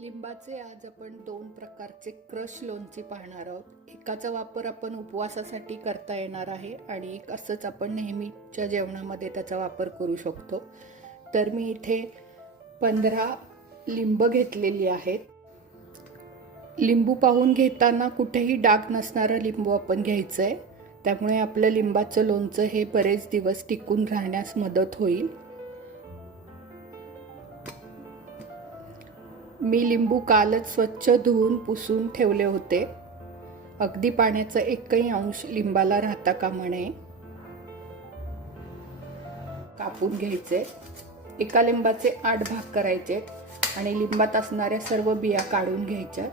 लिंबाचे आज आपण दोन प्रकारचे क्रश लोणचे पाहणार आहोत. एकाचा वापर आपण उपवासासाठी करता येणार आहे आणि एक असंच आपण नेहमीच्या जेवणामध्ये त्याचा वापर करू शकतो. तर मी इथे 15 लिंब घेतलेली आहेत. लिंबू पाहून घेताना कुठेही डाग नसणारा लिंबू आपण घ्यायचं आहे. त्यामुळे आपलं लिंबाचं लोणचं हे बरेच दिवस टिकून राहण्यास मदत होईल. मी लिंबू कालच स्वच्छ धुवून पुसून ठेवले होते. अगदी पाण्याचा एकही अंश लिंबाला राहता कामा नये. कापून घ्यायचे. एका लिंबाचे 8 भाग करायचे आणि लिंबात असणाऱ्या सर्व बिया काढून घ्यायच्या.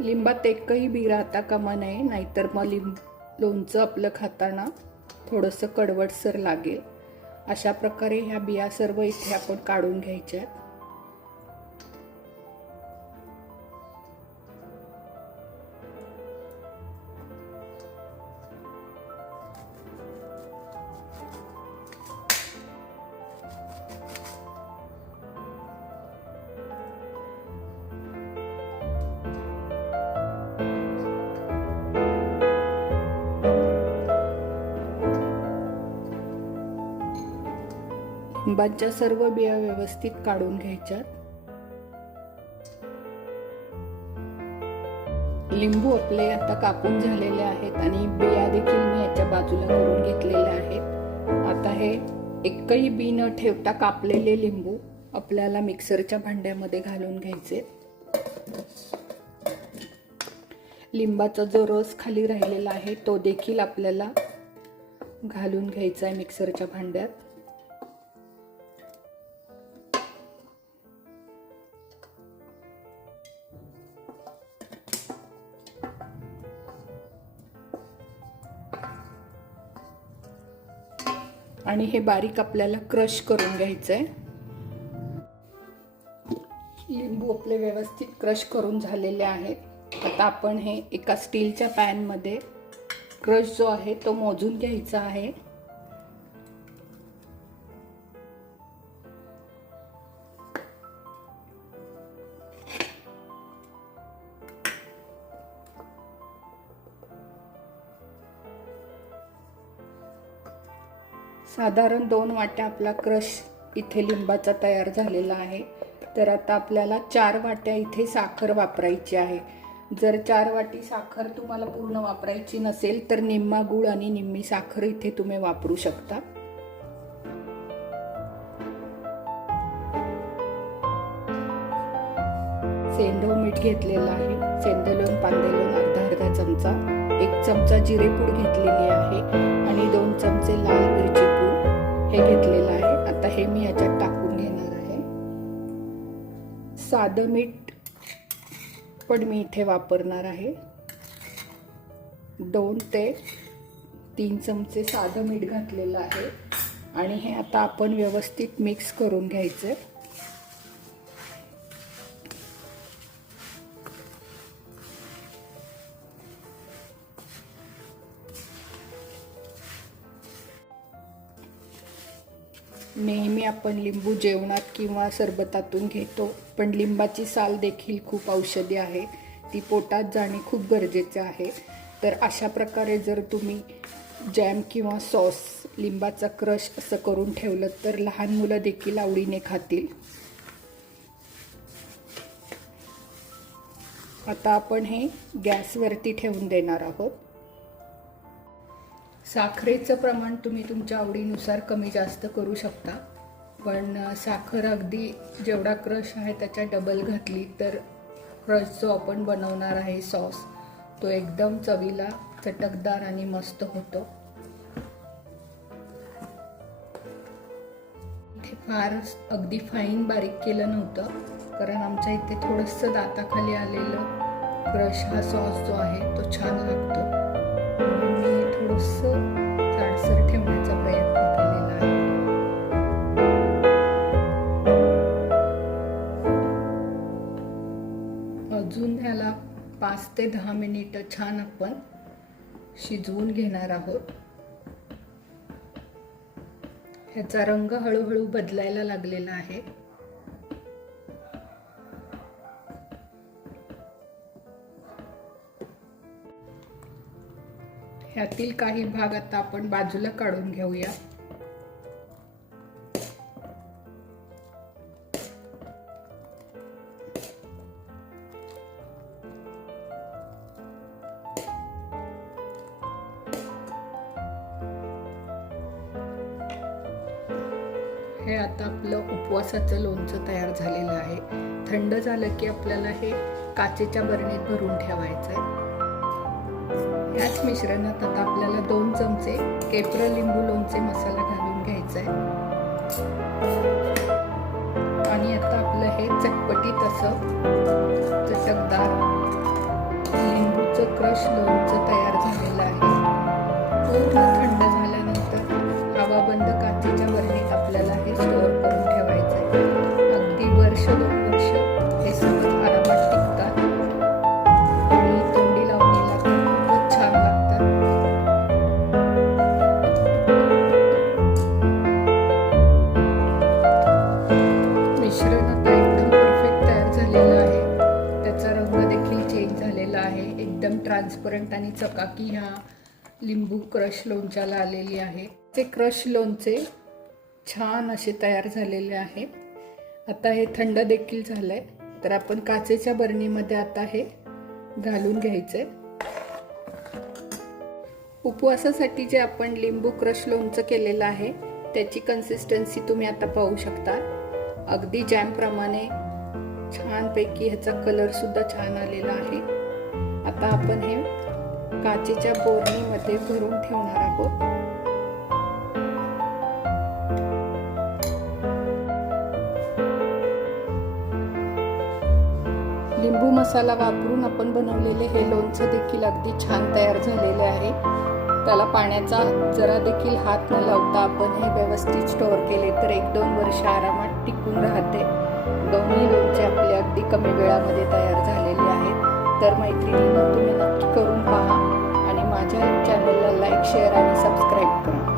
लिंबात एकही बी राहता कामा नये, नाहीतर मग लोणचं आपलं खाताना थोडंसं कडवटसर लागेल. अशा प्रकारे ह्या बिया सर्व इथे आपण काढून घ्यायच्या. लिंबाच्या सर्व बिया व्यवस्थित काढून घ्यायच्या. लिंबू आपले आता कापून झालेले आहेत आणि बिया देखील मी याच्या बाजूला करून घेतलेल्या आहेत. आता हे एकही बी न ठेवता कापलेले लिंबू आपल्याला मिक्सरच्या भांड्यामध्ये घालून घ्यायचे. लिंबाचा जो रस खाली राहिलेला आहे तो देखील आपल्याला घालून घ्यायचा आहे मिक्सरच्या भांड्यात. आणि हे बारीक आपल्याला क्रश करून घ्यायचंय. लिंबू आपले व्यवस्थित क्रश करून झालेले आहेत. आता आपण हे एका स्टीलच्या पॅन मध्ये क्रश जो आहे तो मोजून घ्यायचा आहे. साधारण 2 वाट्या आपला क्रश इथे लिंबाचा तयार झालेला आहे. तर आता आपल्याला 4 वाट्या इथे साखर वापरायची आहे. जर 4 वाटी साखर तुम्हाला पूर्ण वापरायची नसेल तर निम्मा गूळ आणि निम्मी साखर इथे तुम्ही वापरू शकता. सेंधव मीठ घेतलेलं आहे. सेंधलोन पांदेलोन अर्धा चमचा. 1 चमचा जिरेपूड घेतलेली आहे आणि 2 चमचे लाल मिरची पूड हे घेतलेलं आहे. आता हे मी याच्यात टाकून घेणार आहे. साधं मीठ पण मी इथे वापरणार आहे. 2 ते 3 चमचे साधं मीठ घातलेलं आहे आणि हे आता आपण व्यवस्थित मिक्स करून घ्यायचं. नेहमी आपण लिंबू जेवणात किंवा सरबतातून घेतो, पण लिंबाची साल देखील खूप औषधी आहे. ती पोटात जाणे खूप गरजेचे आहे. तर अशा प्रकारे जर तुम्ही जॅम किंवा सॉस, लिंबाचा क्रश असं करून ठेवलं तर लहान मुलं देखील आवडीने खातील. आता आपण हे गॅसवरती ठेवून देणार आहोत. साखरेचं प्रमाण तुम्ही तुमच्या आवडीनुसार कमी जास्त करू शकता, पण साखर अगदी जेवढा क्रश आहे त्याच्या डबल घातली तर क्रश जो आपण बनवणार आहे सॉस तो एकदम चवीला चटकदार आणि मस्त होतो. इथे फार अगदी फाईन बारीक केलं नव्हतं, कारण आमच्या इथे थोडंसं दाताखाली आलेलं क्रश हा सॉस जो आहे तो छान लागतो. मी थोडंसं जाडसर ठेवण्याचा प्रयत्न केलेला आहे. अजून ह्याला 5 ते 10 मिनिटं छान आपण शिजवून घेणार आहोत. ह्याचा रंग हळूहळू बदलायला लागलेला आहे. ह्यातील काही भाग आता आपण बाजूला काढून घेऊया. हे आता आपलं उपवासाचं लोणचं तयार झालेलं आहे. थंड झालं की आपल्याला हे काचेच्या बरणीत भरून ठेवायचं आहे. याच मिश्रणात आता आपल्याला 2 चमचे केप्रं लिंबू लोणचे मसाला घालून घ्यायचा आहे. आणि आता आपलं हे चटपटीत असं चटकदार लिंबूचं क्रश लोणचं तयार झालेलं आहे. पूर्ण थंड झाल्यानंतर हवाबंद काचेच्या बरणीत आपल्याला हे स्टोअर करून ठेवायचं आहे. अगदी 1-2 वर्ष हे सहज आरामात टिकतात आणि तोंडी लावणीला पण खूपच छान लागतात. मिश्रण आता एकदम परफेक्ट तयार झालेलं आहे. त्याचा रंग देखील चेंज झालेला आहे. एकदम ट्रान्सपरंट आणि चकाकी ह्या लिंबू क्रश लोणच्याला आलेली आहे. ते क्रश लोणचे छान असे तयार झालेले आहे. आता हे थंड देखील झालंय, तर आपण काचेच्या बरणीमध्ये आता हे घालून घ्यायचंय. उपवासासाठी जे आपण लिंबू क्रश लोणचं केलेलं आहे त्याची कन्सिस्टन्सी तुम्ही आता पाहू शकता. अगदी जॅम प्रमाणे छानपैकी ह्याचा कलर सुद्धा छान आलेला आहे. आता आपण हे काचेच्या बोरणीमध्ये भरून ठेवणार आहोत. लिंबू मसाला वापरून आपण बनवलेले हे लोणचं देखील अगदी छान तयार झालेले आहे. त्याला पाण्याचा जरा देखील हात न लावता आपण हे व्यवस्थित स्टोअर केले तर 1-2 वर्ष आरामात टिकून राहते. दोन्ही लोणचे आपले अगदी कमी वेळामध्ये तयार झालेले आहेत. तर मैत्रिणींनो, तुम्ही नक्की करून पहा आणि माझ्या चॅनलला लाईक, शेअर आणि सबस्क्राईब करा.